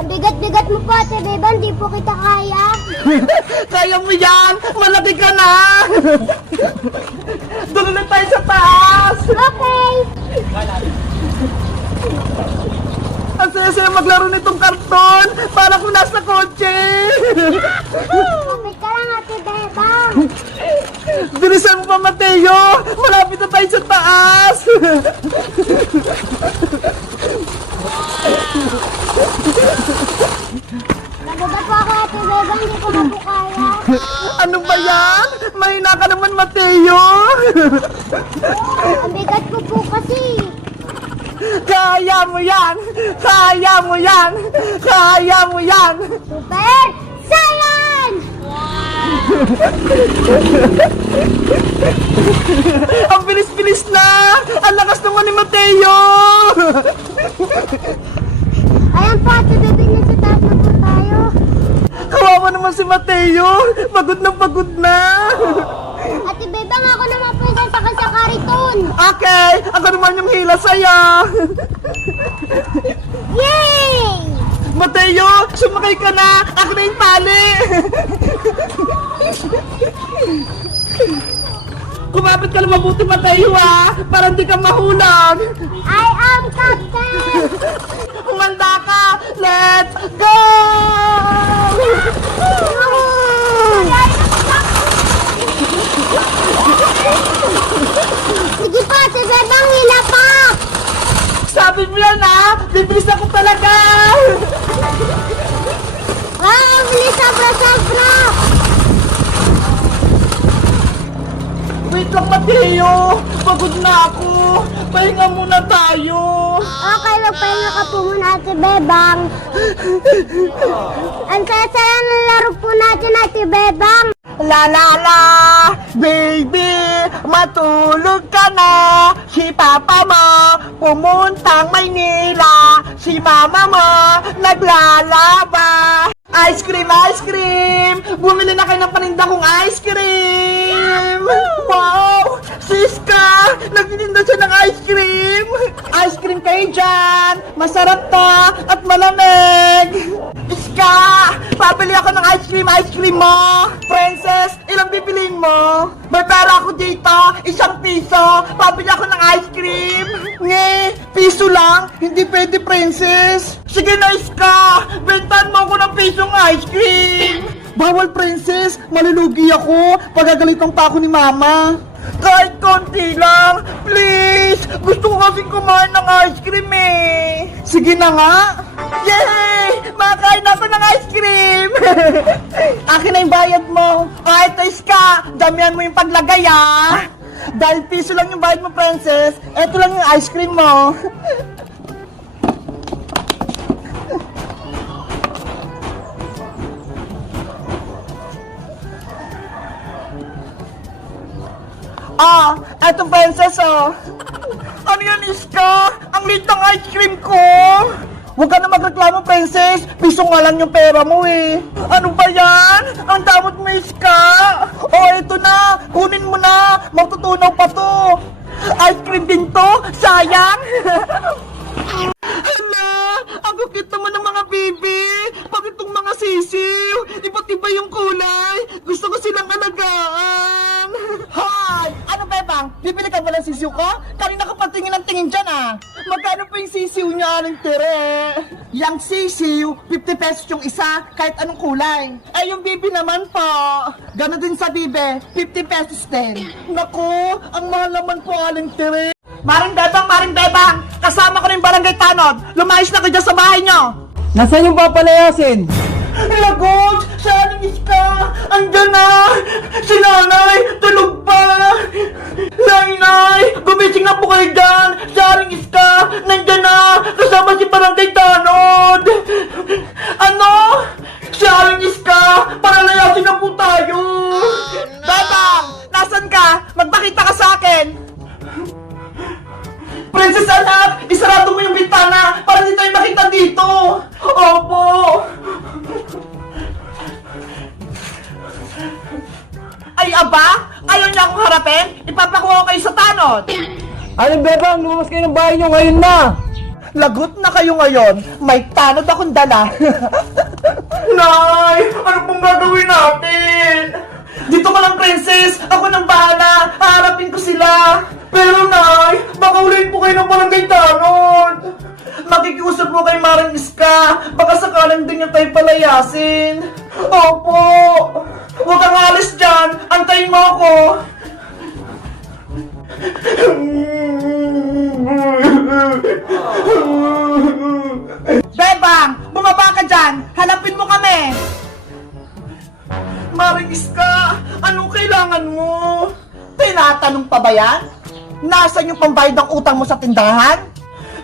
Ang bigat-bigat mo po, Ate Bebang, di po kita kaya. Kaya mo yan! Malaki ka na! Doon ulit tayo sa taas! Okay. Ang saya-saya maglaro nitong karton! Para kung nasa kotse! Kapit ka lang, Ate Bebang. Bilisan mo pa, Mateo! Malapit na tayo sa taas! Nagaba po ako, Ate Bebang, di ko na po kaya. Ano ba yan? Mahina ka naman, Mateo! Ang bigat ko po kasi. Kaya mo yan! Kaya mo yan! Kaya mo yan! Super Saiyan! Ang bilis-bilis na! Ang lakas naman ni Mateo! Ayan po, Ate Bebang, nasa taas na po tayo. Kawawa naman si Mateo! Pagod na! Ate Bebang, ako naman po yung sasakay sa kariton. Okay! Ako naman yung hila sa'yo! Yay! Mateo! Sumakay ka na! Ako na yung tali! Kumapit ka na mabuti, Mateo, ha! Para hindi ka mahulog! I am Captain! Humanda ka! Let's go! Sige po, Ate Bebang, hila pa! Sabi mo yan, ha? Bibilis ako talaga! Wow, bilis, sobra-sobra! Wait lang, Mateo! Pagod na ako! Pahinga muna tayo! Okay, magpahinga ka po muna, Ate Bebang. Ang saya-saya ng laro po natin, Ate Bebang. La la la! Baby! Matulog ka na! Si Papa mo pumuntang Maynila! Si Mama mo naglalaba! Ice cream! Ice cream! Bumili na kayo ng paninda kong ice cream! Wow! Siska! Nagtitinda siya ng ice cream! Ice cream kayo dyan! Masarap to at malamig! Iska! Pabili ako ng ice cream mo! Princess, ilang bibiliin mo? May pera ako dito, 1 piso! Pabili ako ng ice cream! Nge, piso lang? Hindi pwede, Princess! Sige na, Iska! Bentan mo ako ng pisong ice cream! Bawal, Princess! Malulugi ako! Pagagalitan pa ako ni Mama! Kahit konti lang! Please! Gusto ko kasing kumain ng ice cream eh! Sige na nga! Yay! Makain ako ng ice cream! Akin na yung bayad mo! Kahit Iska! Damihan mo yung paglagay ah! Dahil piso lang yung bayad mo, Princess! Eto lang yung ice cream mo! Ah, eto, Princess, oh. Ano yan, Iska? Ang liit ng ice cream ko. Huwag ka na magreklamo, Princess. Piso nga lang yung pera mo, eh. Ano ba yan? Ang damot mo, Iska. Oh, eto na. Kunin mo na. Matutunaw pa to. Ice cream din to. Sayang. Hala, ang kukit naman ng mga baby. Pag itong mga sisiw, iba't iba yung kulay. Gusto ko silang alagaan. Hoy! Ano, Bebang? Bibili ka ba ng sisiw ko? Kanina ka patingin ng tingin dyan, ah. Magkano po yung sisiw niya, Aling Tere? Yang sisiw, 50 pesos yung isa, kahit anong kulay. Eh, yung bibi naman po. Gano'n din sa bibe, 50 pesos din. Naku, ang mahal naman po, Aling Tere. Maring Bebang, kasama ko na yung barangay Tanod. Lumayos na kayo dyan sa bahay nyo. Nasaan yung papalayasin? Lagot! Saan Iska? Andyan na! Si nanay! Tulog pa! Nay! Gumising na po kayo dyan! Saan Iska? Nandyan na! Kasama si Barangay Tanod! Ano? Saan Iska? Paralayasin na po tayo! Bebang! Nasaan ka? Magpakita ka sa akin! Princess anak! Isarado mo yung bintana para hindi tayo makita dito! Opo! Ay aba! Ayaw niya akong harapin? Ipapakuha ko kayo sa tanod! Aling Bebang, lumabas kayo ng bahay nyo ngayon na! lagot na kayo ngayon. May tanod akong dala. Nay, ano pong gagawin natin? Dito ka lang, princess. Ako nang bahala. Haharapin ko sila. Pero, Nay, baka ulit po kayo ng barangay tanod. Makikiusap mo kay Maring Iska. Baka sakalang din niya tayo palayasin. Opo. Huwag kang alis dyan. Antayin mo ako. Bebang! Bumaba ka dyan! Hanapin mo kami! Maring Iska, anong kailangan mo? Tinatanong pa ba yan? Nasaan yung pambayad ng utang mo sa tindahan?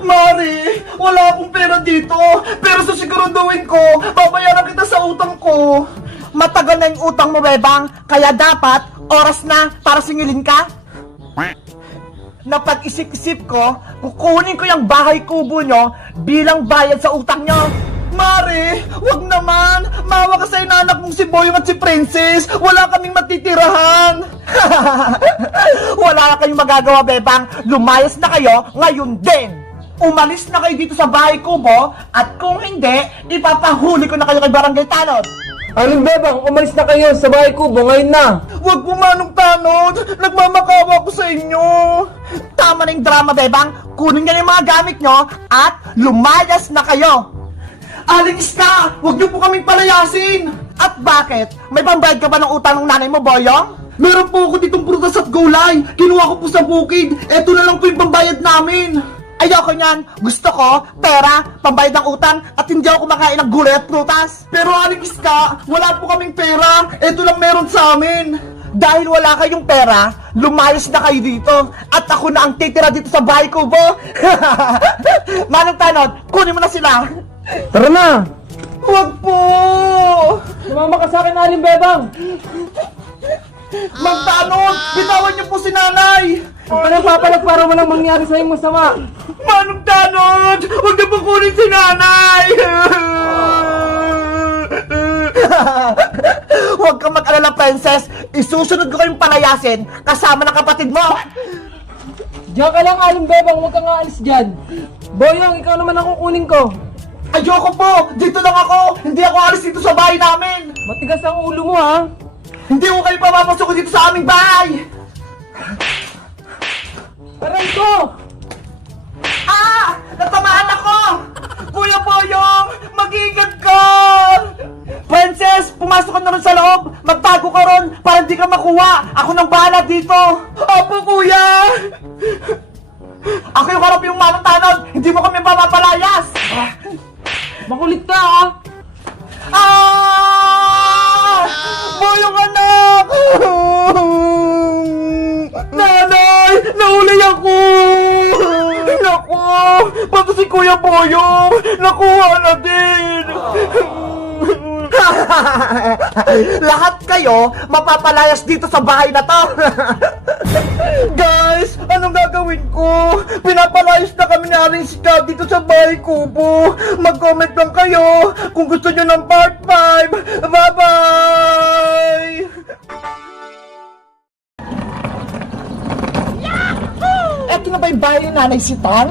Mari, wala akong pera dito. Pero susiguraduhin ko, babayaran kita sa utang ko. Matagal na yung utang mo, Bebang. Kaya dapat, oras na para singilin ka. Napag-isip-isip ko, kukunin ko yung bahay kubo nyo bilang bayad sa utang nyo. Mari, wag naman. Mawa ka sa inanak mong si Boyong at si Princess. Wala kaming matitirahan. Wala na kayong magagawa, Bebang. Lumayas na kayo ngayon din. Umalis na kayo dito sa bahay kubo at kung hindi, ipapahuli ko na kayo kay Barangay Tanod. Aling Bebang, umalis na kayo sa bahay kubo ngayon na. Huwag pumanong tanod! Nagmamakawa ko sa inyo! Tama na yung drama, Bebang! Kunin nyo yung mga gamit nyo at lumayas na kayo! Aling Iska! Huwag nyo po kaming palayasin! At bakit? May pambayad ka ba ng utang ng nanay mo, Boyong? Meron po ako ditong prutas at gulay! Kinuha ko po sa bukid! Eto na lang po yung pambayad namin! Ayoko niyan. Gusto ko, pera, pambayad ng utang, at hindi ako kumakain ng gulay at prutas. Pero Aling Iska, wala po kaming pera. Ito lang meron sa amin. Dahil wala kayong pera, lumayas na kayo dito. At ako na ang titira dito sa bahay kubo. Manong Tanod, kunin mo na sila. Tara na! Huwag po! Sumama ka sa akin, Aling Bebang! Mang Tanod, bitawan niyo po si nanay. Huwag ka nang papalag para walang mangyari sa'yo masama. Manong Tanod, huwag niyo po kunin si nanay. Huwag kang mag-alala, princess. Isusunod ko kayong palayasin kasama ng kapatid mo. Diyan ka lang, Aling Bebang, huwag kang aalis dyan. Boyong, ikaw naman ang kukunin ko. Ayoko po! Dito lang ako! Hindi ako alis dito sa bahay namin! Matigas ang ulo mo, ha? Hindi ko kayo papapasok dito sa aming bahay! Aray ko! Ah! Natamaan ako! Kuya Boyong! Mag-ingat ka! Princess! Pumasok ka na rin sa loob! Magtago ka ron para hindi ka makuha! Ako nang bahala dito! Opo, kuya! Ako yung harap yung Manong Tanod! Hindi mo kami papapalayas! Makulit ka, ha? Ah! Boyong anak! Nanay! Nahuli ako! Naku! Pati si Kuya Boyong! Nakuha na din! Lahat kayo mapapalayas dito sa bahay na to! Guys! Anong gagawin ko? Pinapalayas na kami ni Aling Iska dito sa bahay kubo! Mag-comment lang kayo kung gusto nyo ng part 5! Bye-bye! Eto na ba yung bahay ni Nanay Sitang?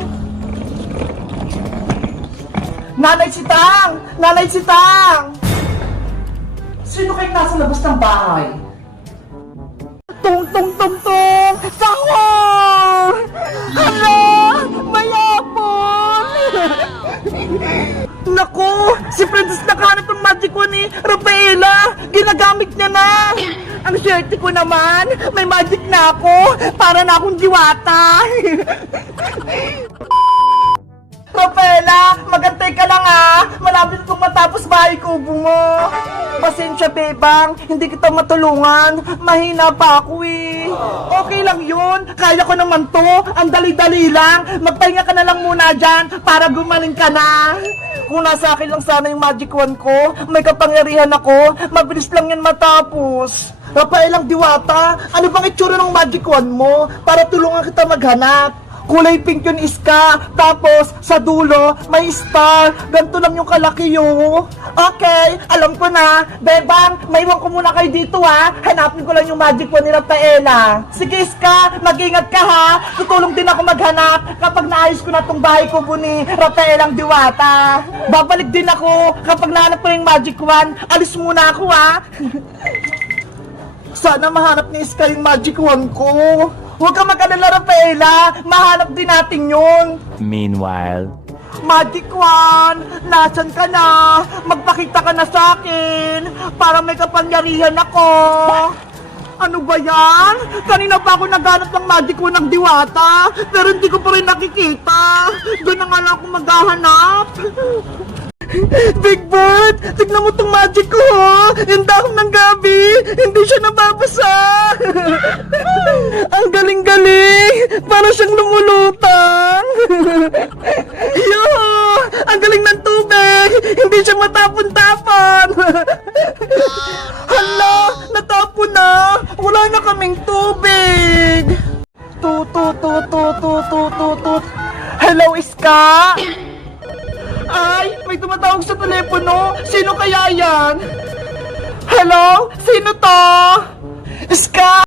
Nanay Sitang! Nanay Sitang! Sino kayong nasa labas ng bahay? Tung tung tung tung! Sahur! Hala! Mayapon! Naku! Si Princess nakahanap ng magic wand ni Rafaela! Ginagamit niya na! Ang swerte ko naman! May magic na ako! Para na akong diwata! Rafaela! Magantay ka lang ah! Malapit kong matapos bahay kubo mo! Pasensya, Bebang. Hindi kita matulungan. Mahina pa ako eh. Okay lang yun. Kaya ko naman to. Ang dali-dali lang. Magpahinga ka na lang muna dyan para gumaling ka na. Kung nasa akin lang sana yung magic wand ko, may kapangyarihan ako, mabilis lang yan matapos. Rafaelang Diwata, ano bang itsura ng magic wand mo para tulungan kita maghanap? Kulay pink yun, Iska. Tapos, sa dulo, may star. Ganito lang yung kalaki yun. Okay, alam ko na. Bebang, maiwan ko muna kayo dito ha. Hanapin ko lang yung magic wand ni Rafaela. Sige, Iska, mag-ingat ka ha. Tutulong din ako maghanap kapag naayos ko na tong bahay ko ni Rafaelang Diwata. Babalik din ako kapag nahanap ko yung magic wand. Alis muna ako ha. Sana mahanap ni Iska yung magic wand ko. Huwag ka mag-alala, Rafaela. Mahanap din natin yun. Meanwhile, Magic wand, nasan ka na? Magpakita ka na sa akin para may kapangyarihan ako. Ano ba yan? Kanina pa ako naghanap ng magic wand ng Diwata, pero hindi ko pa rin nakikita. Doon na nga lang ako maghahanap. Big Bird, tignan mo tong magic ko, ho. Yung dahon ng gabi, hindi siya nababasa. Ang galing-galing, para siyang lumulutang. Yo, ang galing ng tubig, hindi siya matapon-tapon. Hala, natapon na, wala na kaming tubig. Tut. Hello, Iska? Ay, may tumatawag sa telepono. Sino kaya yan? Hello? Sino to? Iska!